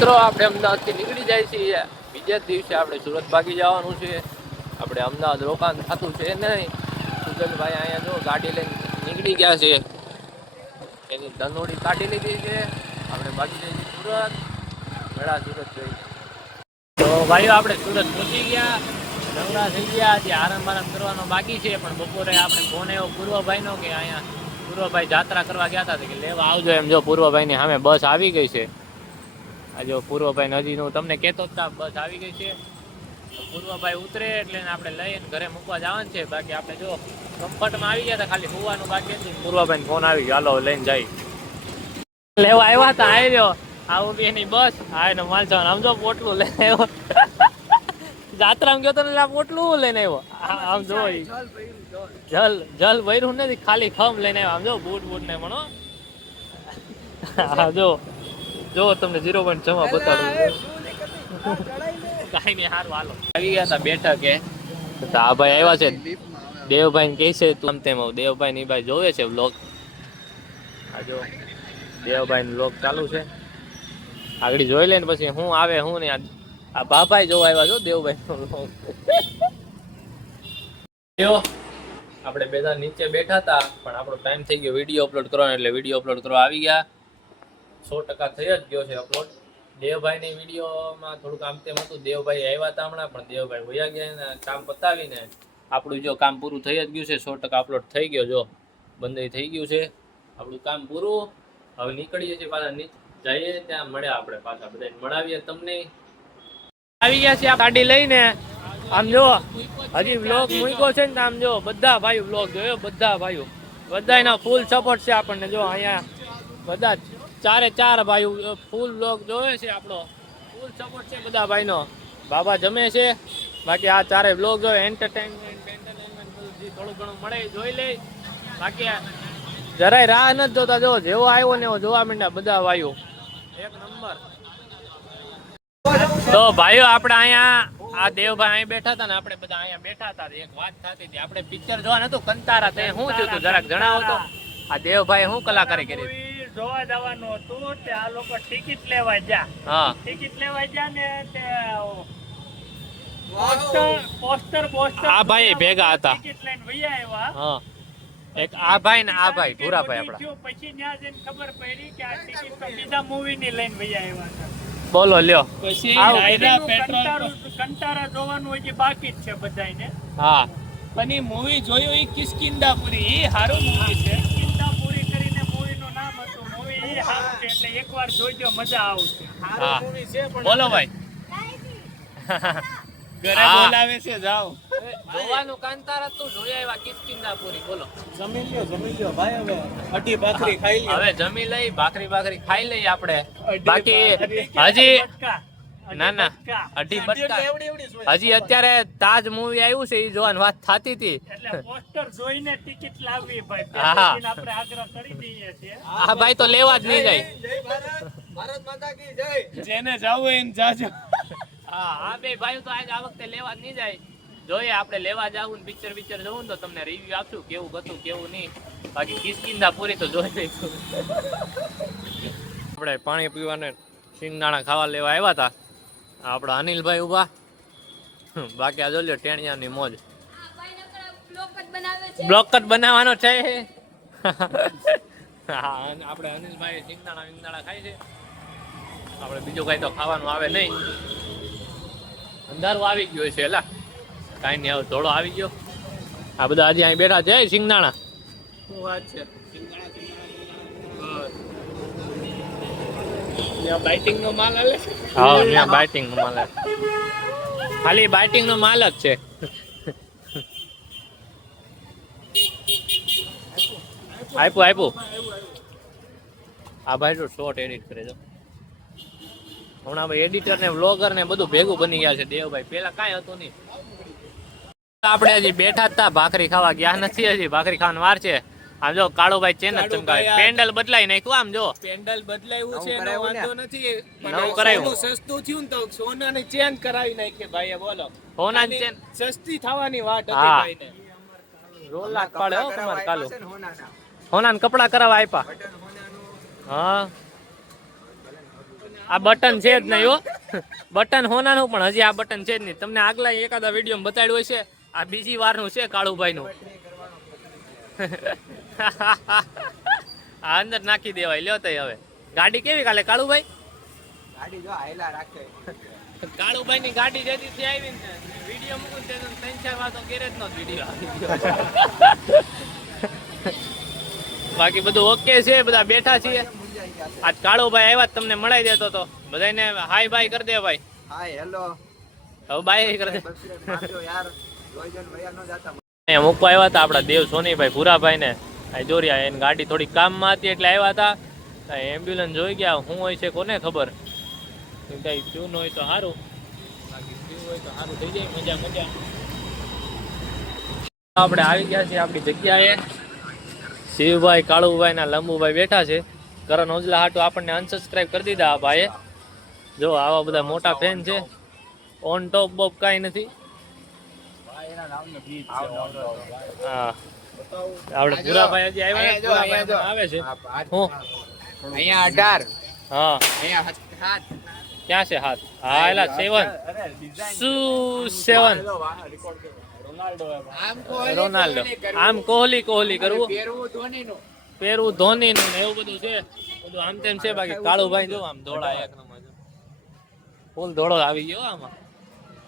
મિત્રો આપણે અમદાવાદથી નીકળી જાય છીએ. બીજા દિવસે આપણે સુરત ભાગી જવાનું છે. આપણે અમદાવાદ રોકાણ થતું છે નહીં. સુજલભાઈ અહીંયા જો ગાડી લઈને નીકળી ગયા છે. એની ધનોડી કાઢી લીધી છે. આપણે ભાગી જઈએ સુરત. મેળા સુરત જઈએ. તો ભાઈઓ આપણે સુરત પહોંચી ગયા. નવરા થઈ ગયા. જે આરામ કરવાનો બાકી છે. પણ બપોરે આપણે ફોન આવ્યો પૂર્વભાઈનો કે અહીંયા પૂર્વભાઈ જાત્રા કરવા ગયા હતા કે લેવા આવજો એમ. જો પૂર્વભાઈની સામે બસ આવી ગઈ છે. આ જો પૂર્વભાઈ હજી હું તમને કહેતો જ બસ આવી ગઈ છે. પૂર્વભાઈ ઉતરે એટલે આપણે લઈને ઘરે મૂકવા જવાનું છે. બાકી આપણે જો કમ્ફર્ટમાં આવી ગયા હતા, ખાલી હોવાનું બાકી હતું. પૂર્વભાઈ ફોન આવી ગયો, હાલો લઈને જાય. લેવા આવ્યા હતા, આવ્યો આવું બી એની બસ આવીને માલસો આમ જો પોટલું લઈને આવ્યો. જાત્રામાં ગયો તો એટલે પોટલું લઈને આવ્યો. આમ જો જલ ભર્યું નથી, ખાલી ખમ લઈને આવ્યો. આમ જો બૂટ ને મણો. હા જો તમને 0.6 બતાડું. કઈ નહીં, સારું હાલો. આવી ગયા હતા બેઠક એ. આ ભાઈ આવ્યા છે, દેવભાઈ કહે છે તું તેમ. દેવભાઈ ની ભાઈ જોવે છે વ્લોગ. આ જો દેવભાઈ નો વ્લોગ ચાલુ છે. આગળ જોઈ લે ને પછી હું આવે હું નહીં. આ બાભાઈ જોવા આવ્યા છો દેવભાઈ નો વ્લોગ. આપણે બધા નીચે બેઠા હતા પણ આપણો ટાઈમ થઈ ગયો વિડીયો અપલોડ કરવાનો, એટલે વિડીયો અપલોડ કરવા આવી ગયા. 100% થઈ જ ગયો છે અપલોડ. દેવભાઈની વિડીયોમાં થોડું કામ તેમ હતું. દેવભાઈ આવ્યા હતા હમણાં, પણ દેવભાઈ વયા ગયા ને કામ પતાવીને આપણું જો કામ પૂરું થઈ જ ગયું છે. 100% અપલોડ થઈ ગયો. જો બંધ થઈ ગયું છે આપણું કામ પૂરું. હવે નીકળીએ છીએ પાછા જઈએ ત્યાં મળ્યા આપણે પાછા બધા મળાવીએ તમને. આવી ગયા છે આ ગાડી લઈને. આમ જો હજી વ્લોગ મૂક્યો છે ને, આમ જો બધા ભાઈઓ વ્લોગ જોયો. બધા ભાઈઓ બધાના ફૂલ સપોર્ટ છે આપણને. જો અહીંયા બધા 4 ભાઈઓ ફૂલ વ્લોગ જોવે છે. આપણો ફૂલ સપોર્ટ છે બધા ભાઈનો. બાબા જમે છે. બાકી આ 4 વ્લોગ જોવે. એન્ટરટેનમેન્ટ થોડું ઘણું મળે જોઈ લે. બાકી જરાય રાહ નથી જોતા. જો જેવો આવ્યો ને એવો જોવા માંડ્યા બધા ભાઈઓ. એક નંબર. તો ભાઈઓ આપણે અહીંયા આ દેવભાઈ અહીં બેઠા હતા ને આપણે બધા અહીંયા બેઠા હતા. એક વાત થતી હતી, આપણે પિક્ચર જોવા નતું કંતારા. તે શું થયું તું જરાક જણાવો તો. આ દેવભાઈ શું કલાકારી કરી જોવા જવાનું હતું તે આ લોકો ટિકિટ લેવા જા. હા, ટિકિટ લેવા જા ને તે પોસ્ટર આ ભાઈ ભેગા હતા. ટિકિટ લઈને વયા આવ્યા. હા, એક આ ભાઈ ને આ ભાઈ ભૂરાભાઈ આપડા. પછી ત્યાં જઈને ખબર પડી કે આ ટિકિટ તો બીજા મૂવી ની લઈને વયા આવ્યા છે. બોલો લ્યો. પછી કંટારા જોવાનું હજી બાકી જ છે બધાને. હા, પણ એ મૂવી જોયું એ કિષ્કિંધાપુરી. એ સારું મૂવી છે. કિષ્કિંધાપુરી કરીને મૂવી નું નામ હતું. મૂવી એ સારું છે એટલે એકવાર જોઈજો, મજા આવશે. સારું મૂવી છે. પણ બોલો ભાઈ. ઘરે બોલાવે છે, જાઓ જોવાનું કાંતારા તું જોઈ આવ્યા કિષ્કિંધાપુરી. બોલો. જમી લ્યો ભાઈ. હવે અઢી ભાખરી ખાઈ લ્યો. હવે જમી લઈ, ભાખરી ખાઈ લઈ આપણે. બાકી હજી ના અઢી બટકા. હજી અત્યારે તાજ મૂવી આવ્યું છે, એ જોવાની વાત થતી હતી. એટલે પોસ્ટર જોઈને ટિકિટ લાવવી ભાઈ. હા, આપણે આગ્રહ કરી દઈએ છીએ. આ ભાઈ તો લેવા જ નહીં જાય. ભારત માતા કી જય. જેને જાવું એને જાજો. હા, આ બે ભાઈઓ તો આ વખતે લેવા જ નહીં જાય. જોઈએ આપણે લેવા જાવું ને પિક્ચર જોવું તો તમને રિવ્યુ આપશું કેવું હતું કેવું નહીં. બાકી કિષ્કિંધાપુરી તો જોઈ લઈશું. આપણે પાણી પીવાને સિંગદાણા ખાવા લેવા આવ્યા હતા. આપણા અનિલભાઈ ઉભા. બાકી આ જોઈ લો ટેણિયાની મોજ. બ્લોક જ બનાવવાનો છે. હા, આપણે અનિલભાઈ સિંગદાણા ખાય છે. આપણે બીજું કઈ તો ખાવાનું આવે નહીં. અંધારું આવી ગયો છે. એલા કઈ નહીં, હવે ધોળો આવી ગયો. આ બધા હજી અહીં બેઠા છે. સિંગદાણા શું વાત છે. બાઇટિંગ નો માલ આવે. હા, ત્યાં બાઇટિંગ નો માલ આવે. ખાલી બાઇટિંગ નો માલ જ છે. આપ્યું. આ ભાઈ તો શોર્ટ એડિટ કરે છે હમણાં. ભાઈ એડિટર ને વ્લોગર ને બધું ભેગું બની ગયા છે. દેવભાઈ પેલા કાંઈ હતું નહીં. આપણે હજી બેઠા હતા, ભાખરી ખાવા ગયા નથી. હજી ભાખરી ખાવાની વાર છે. આમ જો કાળુભાઈ ચેન જ ચમકાવે. પેન્ડલ બદલાઈ નાખ્યું. આમ જો પેન્ડલ બદલાયું છે, એનો વાંધો નથી. નવું કરાવ્યું. સસ્તું થયું ને તો સોનાની ચેન કરાવી નાખી ભાઈએ. બોલો, સોનાની ચેન સસ્તી થવાની વાત હતી હા. ભાઈને. રોલા પાડે હો તમારે કાલુ. સોનાના કપડા કરાવવા આપ્યા. હા, આ બટન છે જ નહીં હો, બટન હોનાનું પણ હજી આ બટન છે જ નહીં. તમને આગલા એકાદા વિડીયો બતાડ્યું હોય છે, આ બીજી વારનું છે કાળુભાઈનું. આ અંદર નાખી દેવાય. લ્યો તઈ હવે ગાડી કેવી કાલે કાળુભાઈ? ગાડી જો હાયલા રાખે. કાળુભાઈ ની ગાડી જેથી આવી ને વિડીયો મૂકું તે 3-4 વાર તો ગેરેજ નો વિડીયો બાકી બધું ઓકે છે, બધા બેઠા છીએ. આજ કાળુભાઈ આવ્યા તમને મળાઈ દેતો તો બધાને હાય બાય કરી દે ભાઈ. Hi hello. હવે બાય કરી દે. યાર લોઈજન ભૈયા નો જાતા. અહીંયા મૂકવા આવ્યા હતા આપણા દેવ સોનીભાઈ ભૂરાભાઈ ને. આ જોરિયા એની ગાડી થોડી કામમાં હતી એટલે આવ્યા હતા. એમ્બ્યુલન્સ જોઈ ગયા, શું હોય છે કોને ખબર. કઈ ટ્યુન હોય તો સારું, બાકી ટ્યુન હોય તો સારું થઈ જાય. મજા મજા. આપણે આવી ગયા છીએ આપણી જગ્યાએ. શિવભાઈ, કાળુભાઈ ના લંબુભાઈ બેઠા છે. કરણ ઓજલા હાટુ આપણને અનસબસ્ક્રાઇબ કરી દીધા આ ભાઈએ. જો આવા બધા મોટા ફેન છે. ઓન ટોપ બોપ કાંઈ નથી. હા આપણે ભૂરાભાઈ હજી આવ્યા નથી. ભૂરાભાઈ આવે છે. હું અહીંયા 18. હા અહીંયા 7. ક્યાં છે હાથ? હા એલા 7 7 રોનાલ્ડો. આમ કોહલી કોહલી કરવું, પહેરવું ધોની નું એવું બધું છે. બધું આમ તેમ છે. બાકી કાળુભાઈ જો આમ ધોળા એક નંબર ફૂલ ધોળો આવી ગયો. આમાં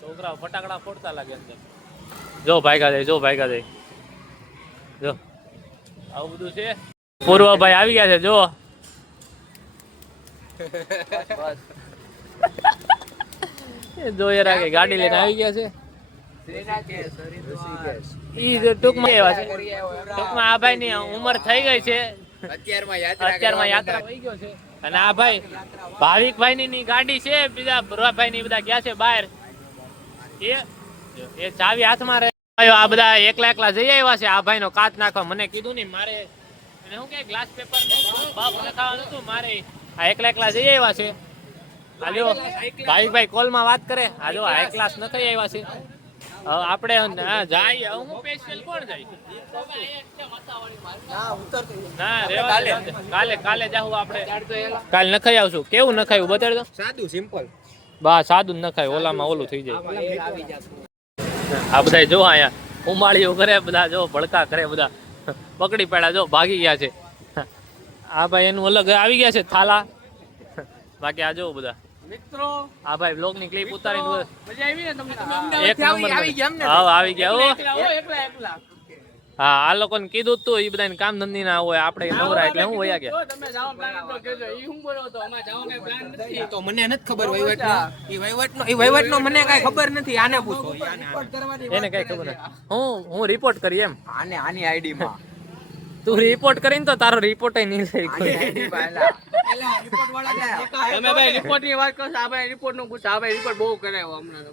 છોકરા ફટાકડા ફોડતા લાગે અંદર. જો ભાગ્યા જાય, જો ભાગ્યા જાય. જો આવું બધું છે. પૂર્વભાઈ આવી ગયા છે. જો જો યાર કે ગાડી લઈને આવી ગયા છે. ઈ ટૂંકમાં એવા છે. ટૂંકમાં આ ભાઈ ની ઉંમર થઈ ગઈ છે. અત્યારમાં યાત્રા થઈ ગયો છે. અને આ ભાઈ ભાવિકભાઈ ની ગાડી છે. બીજા ભરવાભાઈ ની બધા ગયા છે બહાર. એ ચાવી હાથમાં રહે. આ બધા એકલા એકલા જઈ આવ્યા છે. આ ભાઈ નો કાચ નાખવા મને કીધું નહીં. મારે શું કે ગ્લાસ પેપર બાપ લખાવાનું હતું મારે. આ એકલા એકલા જઈ આવ્યા છે. હાલો ભાઈ કોલમાં વાત કરે. આ જો હાઈ ક્લાસ ન થઈ આવ્યા છે. આપણે જાય હું સ્પેશિયલ કોણ જાય? ના કાલે કાલે જાવું આપણે. કાલે નખાઈ આવશું. કેવું નખાયું બતાડજો. સાદું સિમ્પલ. બા સાદું નખાય. ઓલામાં ઓલું થઈ જાય. આ બધા જો અહીંયા ઉમાળીઓ કરે બધા. જો ભડકા કરે બધા. પકડી પડ્યા. જો ભાગી ગયા છે. આ ભાઈ એનું અલગ આવી ગયા છે થાલા. બાકી આ જો બધા મિત્રો આ ભાઈ બ્લોગ ની ક્લિપ ઉતારી મજા આવી ને તમને? એક નંબર આવી ગયા. એકલા હા આ લોકોને કીધું તું. એ બધા કામ ધંધી ના હોય. આપણે નવરા એટલે હું વયા ગયા. તમે જાઓ પ્લાન તો કેજો. ઈ હું બોલો તો અમે જવાનો પ્લાન નથી. તો મને નથી ખબર વહીવટનો મને કાઈ ખબર નથી. આને પૂછો. એને કઈ ખબર નથી. હું રિપોર્ટ કરી એમ. આની આઈડી માં તું રિપોર્ટ કરીને તો તારો રિપોર્ટ નહીં થઈ કોઈ. તમે ભાઈ રિપોર્ટ ની વાત કરો. આ ભાઈ રિપોર્ટ નું પૂછો. આ ભાઈ રિપોર્ટ બહુ કરાયો હમણાં.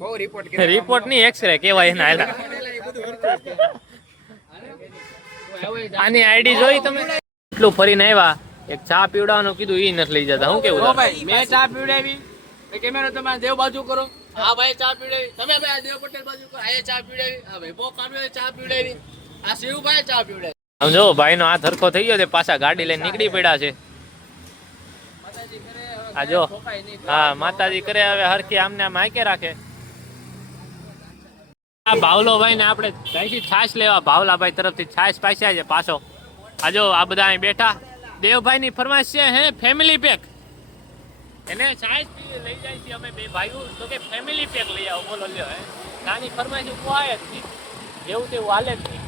બહુ રિપોર્ટ રિપોર્ટ ની એક્સરે કેવાય એના. આની આઈડી જોઈ તમે? એટલું ફરીને આવ્યા. એક ચા પીવડાવવાનું કીધું. ઈ નથી લઈ જતા. હું કેવું ભાઈ મેં ચા પીવડાવી. કેમેરો તમે દેવ બાજુ કરો. આ ભાઈ ચા પીવડાવી. તમે ભાઈ દેવ પટેલ બાજુ કરો. આ ચા પીવડાવી. આ ભાઈ બહુ કામ્યો ચા પીવડાવી. આ શિવભાઈ ચા પીવડાવી. સમજો ભાઈ નો હાથ હરખો થઈ ગયો છે. પાછા ગાડી લઈને નીકળી પડ્યા છે. આ જો હા માતાજી કરે હવે હરખી આમને આમ હાકે રાખે. આ ભાવલોભાઈ ને આપણે ત્યાંથી છાશ લેવા ભાવલાભાઈ તરફથી છાશ પાછા છે પાછો. આ જો આ બધા અહીં બેઠા. દેવભાઈ ની ફરમાઈશ છે હે ફેમિલી પેક. એને છાશ લઈ જાય છે અમે બે ભાઈઓ. તો કે ફેમિલી પેક લઈ આવો. બોલો લ્યો હે નાની ફરમાઈશ ઉપાય જ નહીં. એવું તેવું હાલે જ નહીં.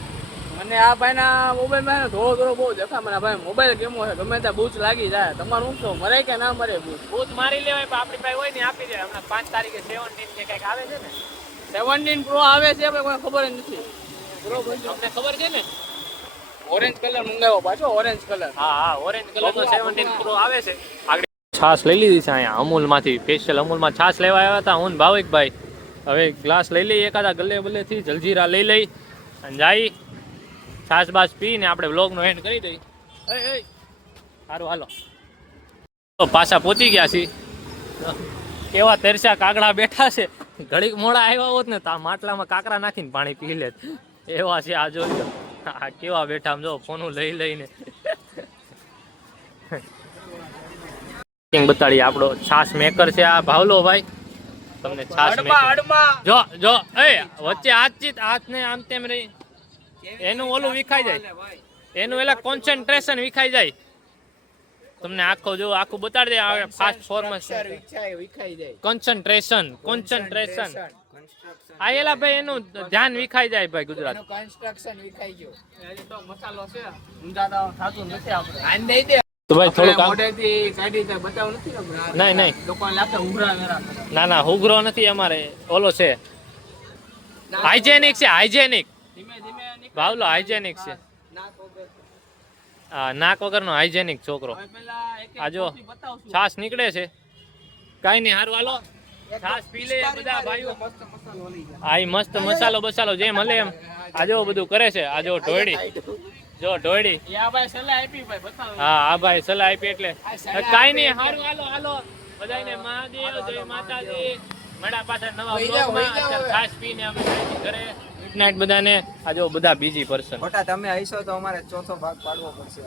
મને આ ભાઈના મોબાઈલમાં થોડો થોડો બહુ દેખાય. મને ભાઈ મોબાઈલ કેમો છે ગમે ત્યાં બૂચ લાગી જાય. તમારું શું કહો મરે કે ના મરે બૂચ? બૂચ મારી લેવાય પણ આપણી પાસે હોય ને આપી દે. હમણાં 5 તારીખે 17 કે કંઈક આવે છે ને. 17 પ્રો આવે છે. આપણે કોઈ ખબર જ નથી. તમને ખબર છે ને? ઓરેન્જ કલર મંગાવ્યો પાછો. Orange colour. હા ઓરેન્જ કલર નો 17 પ્રો આવે છે. આગળ છાશ લઈ લીધી છે અહીંયા અમૂલ માંથી. સ્પેશિયલ અમૂલમાં છાશ લેવા આવ્યા હતા હું ભાવિકભાઈ. હવે ગ્લાસ લઈ લઈ એકાદા ગલ્લે બલ્લે થી જલજીરા લઈ લઈ અને જાય છાશ બાશ પીને આપણે વ્લોગ નો એન્ડ કરી દઈ. સારું હાલો. તો પાછા પહોંચી ગયા છીએ. કેવા તરસ્યા કાગડા બેઠા છે. ઘડીક મોડા આવ્યા હોત ને તો આ માટલામાં કાકરા નાખીને પાણી પી લે. એવા છે આ જોઈ. આ કેવા બેઠા આમ જો ફોનું લઈ લઈને. બતાડીએ આપણો છાશ મેકર છે આ ભાવલો ભાઈ તમને છાશ હડમાં મેકર હડમાં જો જો એ વચ્ચે હાથને આમ તેમ રહી એનું ઓલું વિખાઈ જાય એનું એલા કોન્સન્ટ્રેશન વિખાઈ જાય તમને આખો જો આખું બતાડી દે ફાસ્ટ ફોર્મસ કોન્સન્ટ્રેશન આ એલા ભાઈ એનું ધ્યાન વિખાઈ જાય ભાઈ ગુજરાત કન્સ્ટ્રક્શન વિખાઈ ગયું હજી તો મસાલો છે ઊંધા થાતું નથી આપણે આને દઈ દે તો ભાઈ થોડું કામ મોઢેથી કાઢી તો બતાવ નથી ને નહીં નહીં લોકોને લાગતા ઉભરા વેરા ના ના હુગરો નથી અમારે ઓલો છે હાઇજેનિક છે હાઇજેનિક ધીમે ધીમે નીકળ. ભાવલો હાઇજેનિક છે હા નાક વગરનો હાઇજેનિક છોકરો હવે પેલા એક આ જો બતાવશું છાશ નીકળે છે કાઈ નહીં હારું હાલો છાશ પી લે બધા ભાઈઓ મસ્ત મસાલો લઈ જાય આ ઈ મસ્ત મસાલો બસાલો જેમ હલે એમ આ જો બધું કરે છે આ જો ઢોળી જો ઢોળી એ આ ભાઈ સલાહ આપી ભાઈ બતાવો હા આ ભાઈ સલાહ આપી એટલે કાઈ નહીં હારું હાલો હાલો બધાને મહાદેવ જય માતાજી મળ્યા પાછા નવા બ્લોગમાં અત્યારે છાશ પીને અમે જઈશું ઘરે ગુડ નાઇટ બધાને આ જો બધા બીજી પર્સન મોટા તમે હશો તો અમારે ચોથો ભાગ પાડવો પડશે